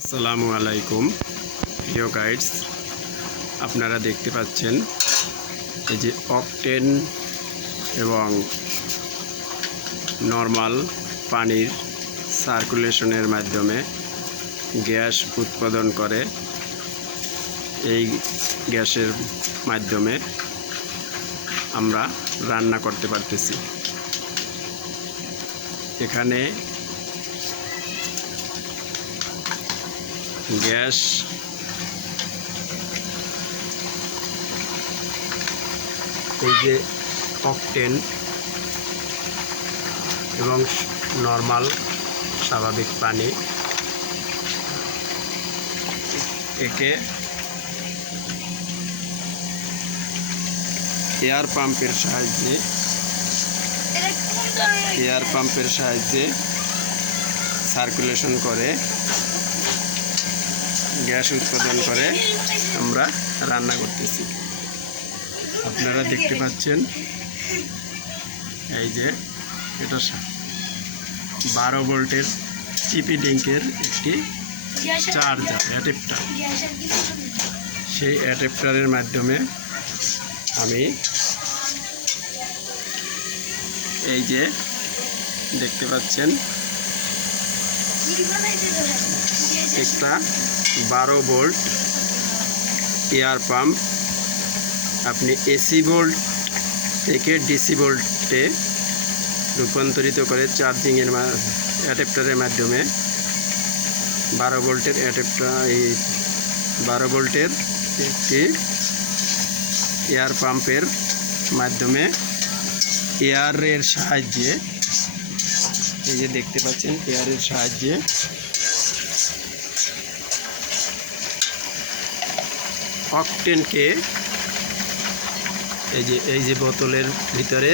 আসসালামু আলাইকুম। প্রিয় গাইডস আপনারা দেখতে পাচ্ছেন এই যে অকটেন এবং নর্মাল পানির সার্কুলেশনের মাধ্যমে গ্যাস উৎপাদন করে। এই গ্যাসের মাধ্যমে আমরা রান্না করতে পারতেছি। এখানে গ্যাস এই যে অকটেন এবং নর্মাল স্বাভাবিক পানি। একে এয়ার পাম্পের সাহায্যে এয়ার পাম্পের সাহায্যে সার্কুলেশন করে। গ্যাস উৎপাদন করে, আমরা রান্না করতেছি। আপনারা দেখতে পাচ্ছেন, এই যে এটা বারো ভোল্টের চিপি ডিঙ্কের একটি চার্জার অ্যাডাপ্টার সেই অ্যাডাপ্টারের মাধ্যমে আমি এই যে দেখতে পাচ্ছেন, একটা বারো ভোল্ট এয়ার পাম্প। আপনি এসি ভোল্ট থেকে ডিসি ভোল্টে রূপান্তরিত করে চার্জিংয়ের অ্যাডাপ্টারের মাধ্যমে বারো ভোল্টের অ্যাডাপ্টার, এই বারো ভোল্টের একটি এয়ার পাম্পের মাধ্যমে এয়ারের সাহায্যে, এই যে দেখতে পাচ্ছেন, এয়ারের সাহায্যে অকটেনকে এই যে এই যে বোতলের ভিতরে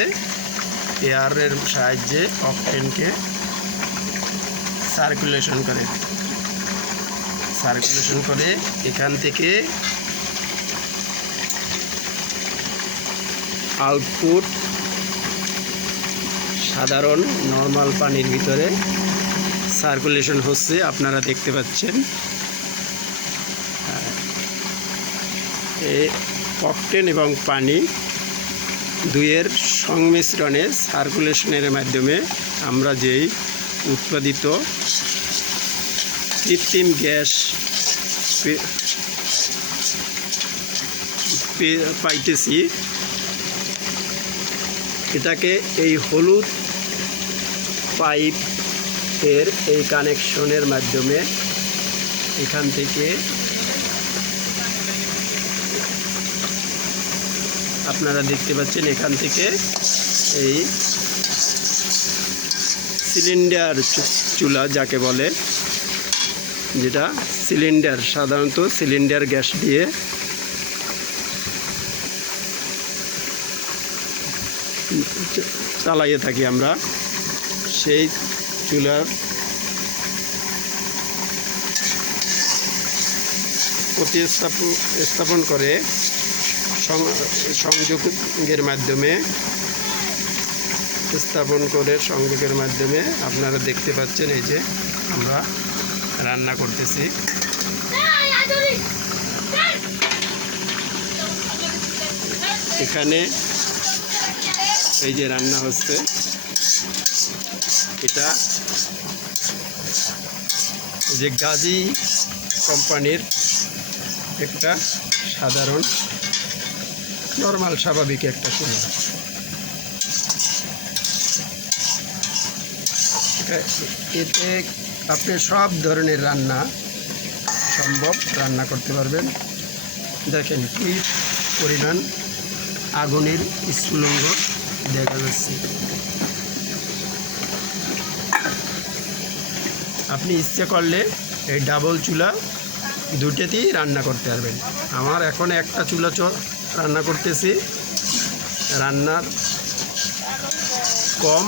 এয়ারের সাহায্যে অকটেনকে সার্কুলেশন করে। সার্কুলেশন করে এখান থেকে আউটপুট সাধারণ নর্মাল পানির ভিতরে সার্কুলেশন হচ্ছে, আপনারা দেখতে পাচ্ছেন। অকটেন এবং পানি দুইয়ের সংমিশ্রণে সার্কুলেশনের মাধ্যমে আমরা যেই উৎপাদিত কৃত্রিম গ্যাস পাইতেছি, এটাকে এই হলুদ পাইপ এর এই কানেকশনের মাধ্যমে এখান থেকে আপনারা দেখতে পাচ্ছেন এখান থেকে এই সিলিন্ডার চুলা যাকে বলে, যেটা সিলিন্ডার, সাধারণত সিলিন্ডার গ্যাস দিয়ে চালাইয়ে থাকি আমরা। সেই চুলার প্রতিস্থাপন স্থাপন করে সংযোগের মাধ্যমে, স্থাপন করে সংযোগের মাধ্যমে আপনারা দেখতে পাচ্ছেন এই যে আমরা রান্না করতেছি। এখানে এই যে রান্না হচ্ছে, এটা যে গাজী কোম্পানির একটা সাধারণ নর্মাল, স্বাভাবিক একটা এটা- এতে আপনি সব ধরনের রান্না সম্ভব রান্না করতে পারবেন। দেখেন কি পরিমাণ আগুনের স্ফুলঙ্গ দেখা যাচ্ছে। আপনি ইচ্ছে করলে এই ডাবল চুলা দুটেতেই রান্না করতে পারবেন। আমার এখন একটা চুলা রান্না করতেছি। রান্নার কম।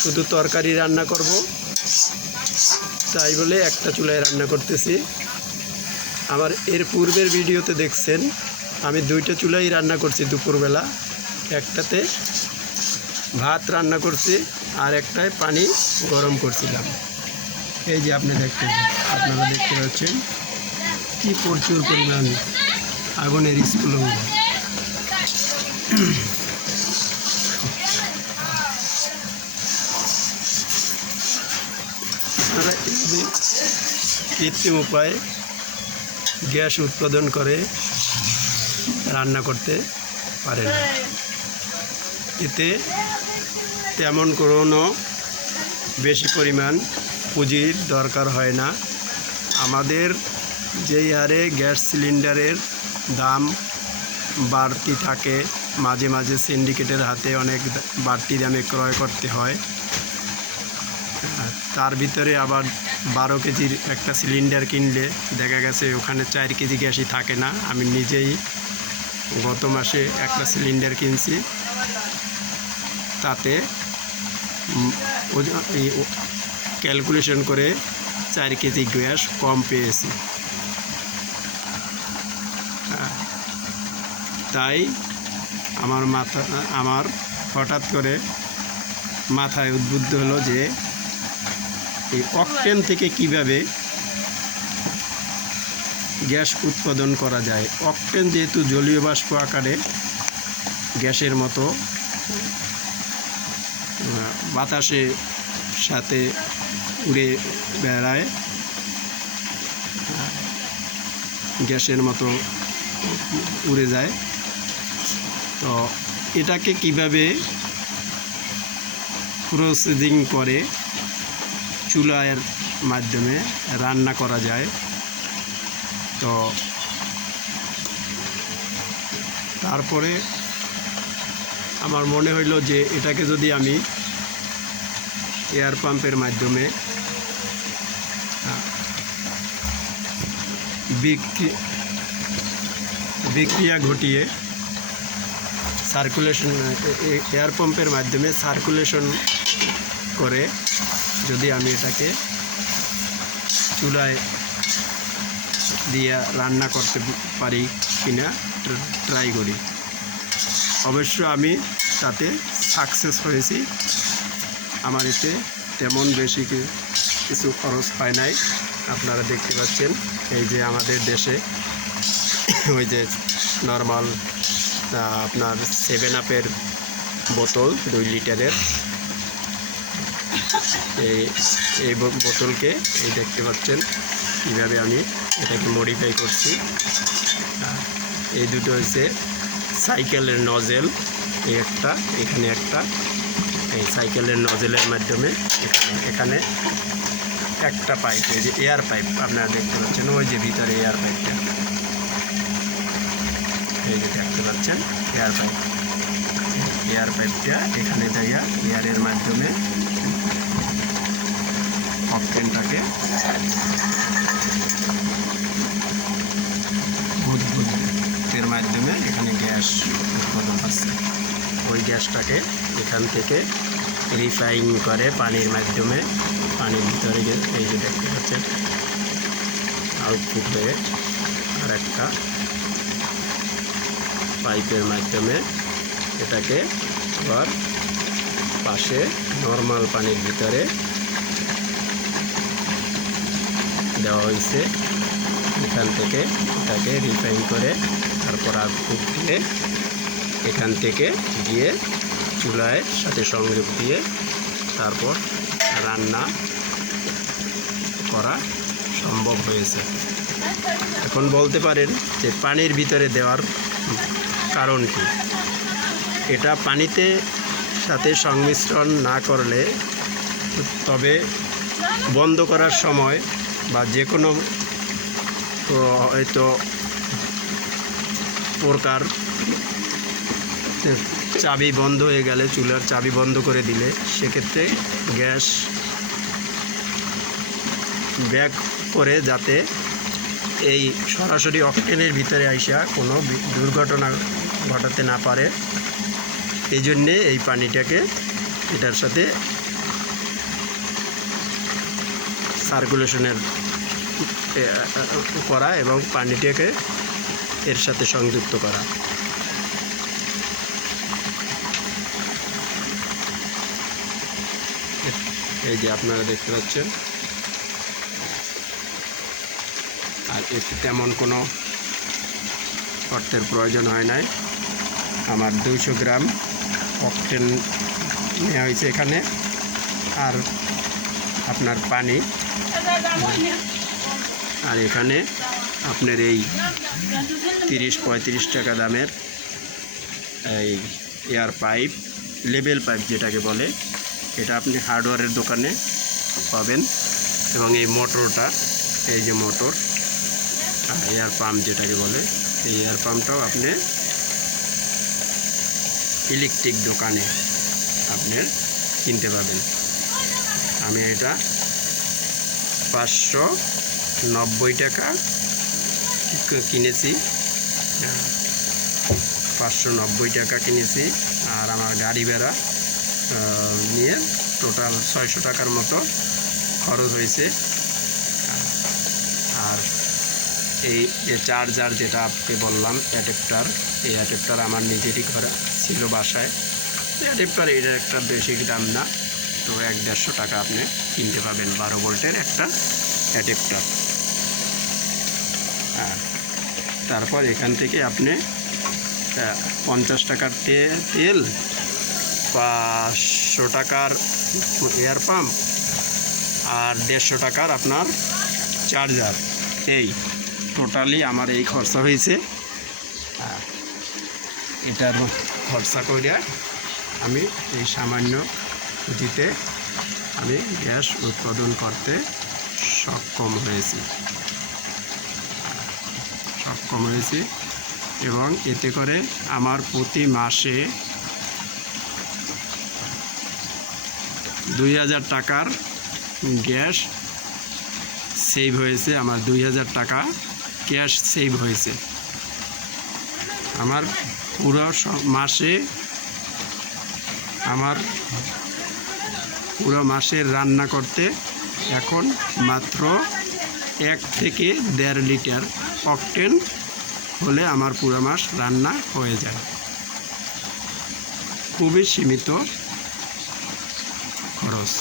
শুধু তরকারি রান্না করব। তাই বলে একটা চুলায় রান্না করতেছি। আমার এর পূর্বের ভিডিওতে দেখছেন, আমি দুইটা চুলাই রান্না করছি দুপুরবেলা। একটাতে ভাত রান্না করছি, আর একটায় পানি গরম করছিলাম। এই যে আপনি দেখতে, আপনারা দেখতে পাচ্ছেন কি প্রচুর পরিমাণ আগুনের স্কুল। তারা কৃত্রিম উপায়ে গ্যাস উৎপাদন করে, রান্না করতে পারে না। এতে তেমন কোনো বেশি পরিমাণ পুঁজির দরকার হয় না। আমাদের যেই হারে গ্যাস সিলিন্ডারের দাম বাড়তি থাকে। মাঝে মাঝে সিন্ডিকেটের হাতে অনেক বাড়তি দামে ক্রয় করতে হয়। তার ভিতরে আবার বারো কেজির একটা সিলিন্ডার কিনলে দেখা গেছে ওখানে চার কেজি গ্যাসই থাকে না। আমি নিজেই গত মাসে একটা সিলিন্ডার কিনছি। তাতে ক্যালকুলেশন করে চার কেজি গ্যাস কম পেয়েছি। তাই আমার মাথা, আমার হঠাৎ করে মাথায় উদ্বুদ্ধ হলো যে এই অকটেন থেকে কীভাবে গ্যাস উৎপাদন করা যায়। অকটেন যেহেতু জলীয় বাষ্প আকারে গ্যাসের মতো, বাতাসে সাথে উড়ে বেড়ায়, গ্যাসের মতো উড়ে যায়। তো এটাকে কীভাবে প্রসেসিং করে চুলার মাধ্যমে রান্না করা যায়? তো তারপরে আমার মনে হইল যে এটাকে যদি আমি এয়ার পাম্পের মাধ্যমে বিক্রিয়া ঘটিয়ে সার্কুলেশন এয়ার পাম্পের মাধ্যমে সার্কুলেশন করে যদি আমি এটাকে চুলায় দিয়ে রান্না করতে পারি কিনা ট্রাই করি। অবশ্য আমি তাতে সাকসেস হয়েছি। আমার এতে তেমন বেশি কিছু খরচ হয় নাই। আপনারা দেখতে পাচ্ছেন, এই যে আমাদের দেশে ওই যে নর্মাল আপনার সেভেন আপের বোতল, দুই লিটারের। এই এই বোতলকে এই দেখতে পাচ্ছেন, কীভাবে আমি এটাকে মডিফাই করছি। এই দুটো হচ্ছে সাইকেলের নজেল এই একটা, এখানে একটা। এই সাইকেলের নজেলের মাধ্যমে এখানে একটা পাইপ এই যে এয়ার পাইপ আপনারা দেখতে পাচ্ছেন, ওই যে ভিতরে এয়ার পাইপটা এই যে পাচ্ছেন এয়ার পাইপ এয়ার পাইপটা এখানে দেয়া এয়ারের মাধ্যমে অপটেনটাকে বুদ্বুদের মাধ্যমে এখানে গ্যাস উৎপাদন হচ্ছে। ওই গ্যাসটাকে এখান থেকে রিফাইন করে পানির মাধ্যমে, পানির ভিতরে এই যে দেখতে পাচ্ছেন আউটপুট হয়ে আর একটা পাইপের মাধ্যমে এটাকে আবার পাশে নর্মাল পানির ভিতরে দেওয়া হয়েছে। এখান থেকে এটাকে রিফাইন করে তারপর আউটপুট দিয়ে এখান থেকে গিয়ে চুলায় সাথে সংযোগ দিয়ে তারপর রান্না করা সম্ভব হয়েছে। এখন বলতে পারেন যে পানির ভিতরে দেওয়ার কারণ কি? এটা পানিতে সাথে সংমিশ্রণ না করলে তবে বন্ধ করার সময় বা যে কোনো হয়তো প্রকার চাবি বন্ধ হয়ে গেলে, চুলার চাবি বন্ধ করে দিলে সেক্ষেত্রে গ্যাস ব্যাক করে যাতে এই সরাসরি অকটেনের ভিতরে আইসা কোনো দুর্ঘটনা ঘটাতে না পারে। এই জন্যে এই পানিটাকে এটার সাথে সার্কুলেশনের করা এবং পানিটাকে এর সাথে সংযুক্ত করা। এই যে আপনারা দেখতে পাচ্ছেন। আর এতে তেমন কোনো অর্থের প্রয়োজন হয় নাই। আমার দুইশো গ্রাম অকটেন নেওয়া হয়েছে এখানে। আর আপনার পানি। আর এখানে আপনার এই তিরিশ পঁয়ত্রিশ টাকা দামের এই এয়ার পাইপ, লেবেল পাইপ যেটাকে বলে, এটা আপনি হার্ডওয়্যারের দোকানে পাবেন। এবং এই মোটরটা, এই যে মোটর এয়ার পাম্প যেটাকে বলে, এই এয়ার পাম্পটাও আপনি ইলেকট্রিক দোকানে আপনি কিনতে পাবেন। আমি এটা পাঁচশো নব্বই টাকা কিনেছি। পাঁচশো নব্বই টাকা কিনেছি আর আমার গাড়ি ভাড়া নিয়ে টোটাল ছয়শো টাকার মতো খরচ হয়েছে। আর এই চার্জার যেটা আপনি বললাম অ্যাডাপ্টার এই অ্যাডাপ্টার আমার নিজেরই ঘরে ছিল বাসায়। অ্যাডাপ্টার এটা একটা বেশি দাম না তো এক দেড়শো টাকা আপনি কিনতে পাবেন বারো ভোল্টের একটা অ্যাডাপ্টার। তারপর এখান থেকে আপনি পঞ্চাশ টাকার তেল, পাঁচশো টাকার এয়ার পাম্প আর দেড়শো টাকার আপনার চার্জার এই টোটালি আমার এই খরচা হয়েছে। এটার খরচা করে আমি এই সামান্য পুঁজিতে আমি গ্যাস উৎপাদন করতে সক্ষম হয়েছি। সক্ষম হয়েছি এবং এতে করে আমার প্রতি মাসে দুই হাজার টাকার গ্যাস সেভ হয়েছে, আমার দুই হাজার টাকা ক্যাশ সেভ হয়েছে। আমার পুরো মাসে আমার পুরো মাসের রান্না করতে এখন মাত্র এক থেকে দেড় লিটার অকটেন হলে আমার পুরো মাস রান্না হয়ে যায়। খুবই সীমিত খরচ।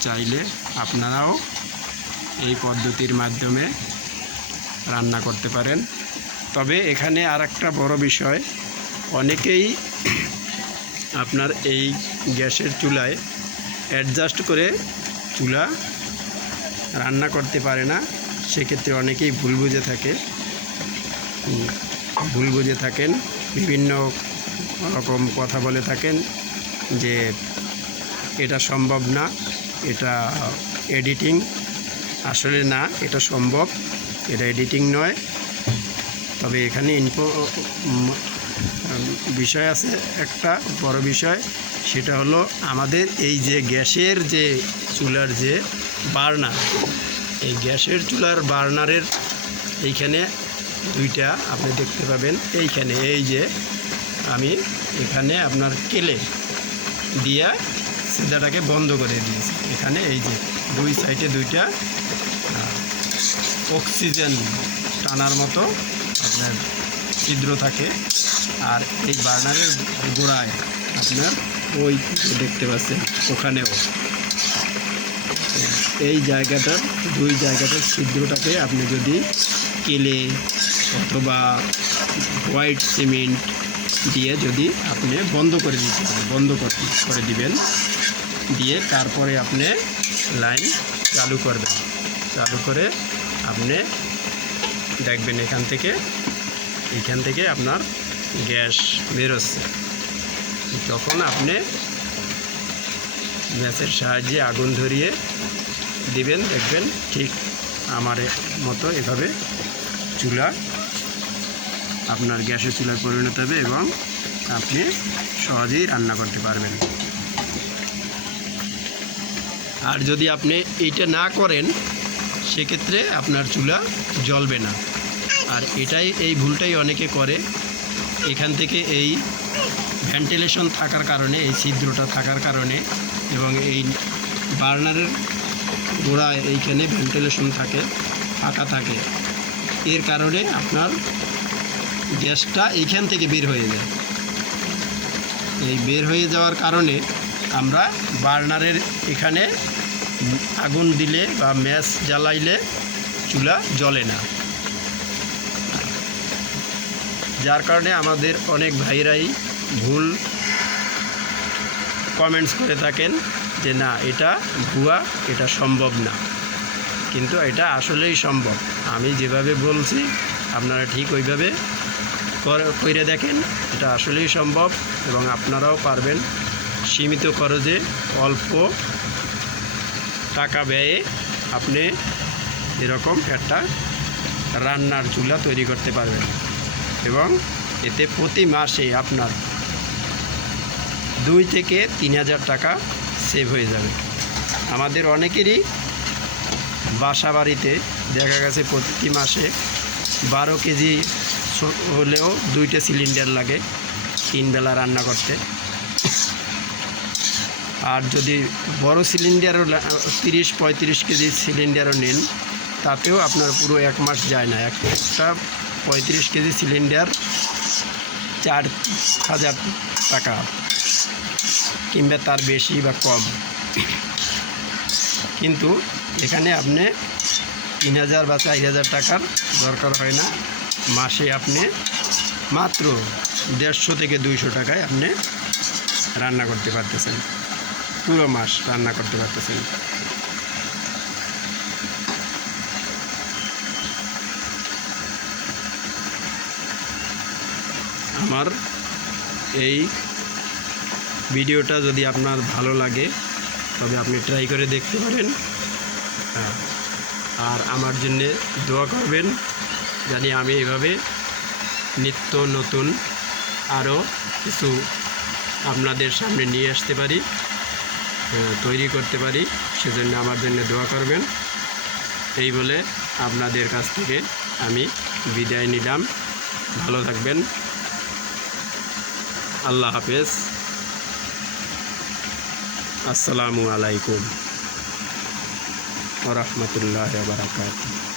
চাইলে আপনারাও এই পদ্ধতির মাধ্যমে রান্না করতে পারেন। তবে এখানে আর একটা বড় বিষয় অনেকেই আপনার এই গ্যাসের চুলায় অ্যাডজাস্ট করে চুলা রান্না করতে পারে না। সেক্ষেত্রে অনেকেই ভুল বুঝে থাকে। ভুল বুঝে থাকেন। বিভিন্ন রকম কথা বলে থাকেন যে এটা সম্ভব না, এটা এডিটিং আসলে না, এটা সম্ভব, এটা এডিটিং নয়। তবে এখানে ইনফো বিষয় আছে, একটা বড় বিষয়, সেটা হলো আমাদের এই যে গ্যাসের যে চুলার যে বার্নার, এই গ্যাসের চুলার বার্নারের এইখানে দুইটা আপনি দেখতে পাবেন। এইখানে এই যে আমি এখানে আপনার কেলে দিয়া সিদাটাকে বন্ধ করে দিয়েছি। এখানে এই যে দুই সাইডে দুইটা অক্সিজেন টানার মতো আপনার ছিদ্র থাকে। আর এই বার্নারের গোড়ায় আপনার ওই দেখতে পাচ্ছেন, ওখানেও। এই জায়গাটার, দুই জায়গাটার ছিদ্রটাকে আপনি যদি কেলে অথবা হোয়াইট সিমেন্ট দিয়ে যদি আপনি বন্ধ করে দিতে বন্ধ করে দিবেন, দিয়ে তারপরে আপনি লাইন চালু করবেন চালু করে আপনি দেখবেন এখান থেকে এখান থেকে আপনার গ্যাস বেরোচ্ছে। তখন আপনি গ্যাসের সাহায্যে আগুন ধরিয়ে দিবেন, দেখবেন ঠিক আমার মতো এভাবে চুলা আপনার গ্যাসের চুলায় পরিণত হবে এবং আপনি সহজেই রান্না করতে পারবেন। আর যদি আপনি এইটা না করেন, সেক্ষেত্রে আপনার চুলা জ্বলবে না। আর এটাই, এই ভুলটাই অনেকে করে। এখান থেকে এই ভেন্টিলেশন থাকার কারণে, এই ছিদ্রটা থাকার কারণে এবং এই বার্নারের গোড়ায় এইখানে ভেন্টিলেশন থাকে, ফাঁকা থাকে। এর কারণে আপনার গ্যাসটা এইখান থেকে বের হয়ে যায়। এই বের হয়ে যাওয়ার কারণে আমরা বার্নারের এখানে আগুন দিলে বা ম্যাচ জ্বালাইলে চুলা জ্বলে না। যার কারণে আমাদের অনেক ভাইরাই ভুল কমেন্টস করে থাকেন যে, না, এটা ভুয়া, এটা সম্ভব না। কিন্তু এটা আসলেই সম্ভব। আমি যেভাবে বলছি, আপনারা ঠিক ওইভাবে করে দেখেন, এটা আসলেই সম্ভব এবং আপনারাও পারবেন সীমিত খরচে অল্প টাকা ব্যয়ে আপনি এরকম একটা রান্নার চুলা তৈরি করতে পারবেন। এবং এতে প্রতি মাসে আপনার দুই থেকে তিন হাজার টাকা সেভ হয়ে যাবে। আমাদের অনেকেরই বাসা বাড়িতে দেখা গেছে প্রতি মাসে বারো কেজি হলেও দুইটা সিলিন্ডার লাগে তিন বেলা রান্না করতে। আর যদি বড় সিলিন্ডারও তিরিশ পঁয়ত্রিশ কেজি সিলিন্ডারও নেন, তাতেও আপনার পুরো এক মাস যায় না। একটা পঁয়ত্রিশ কেজি সিলিন্ডার চার হাজার টাকা, কিংবা তার বেশি বা কম। কিন্তু এখানে আপনি তিন হাজার বা চার হাজার টাকার দরকার হয় না। মাসে আপনি মাত্র দেড়শো থেকে দুইশো টাকায় আপনি রান্না করতে পারতেছেন। পুরো মাস রান্না করতে পারতেছেন। আমার এই ভিডিওটা যদি আপনার ভালো লাগে, তবে আপনি ট্রাই করে দেখতে পারেন। হ্যাঁ। আর আমার জন্যে দোয়া করবেন জানি আমি এভাবে নিত্য নতুন আরও কিছু আপনাদের সামনে নিয়ে আসতে পারি তৈরি করতে পারি, সেজন্য আমার জন্য দোয়া করবেন। এই বলে আপনাদের কাছ থেকে আমি বিদায় নিলাম। ভালো থাকবেন। আল্লাহ হাফেজ। আসসালামু আলাইকুম ওরহমতুল্লাহ বারাকাতুহ।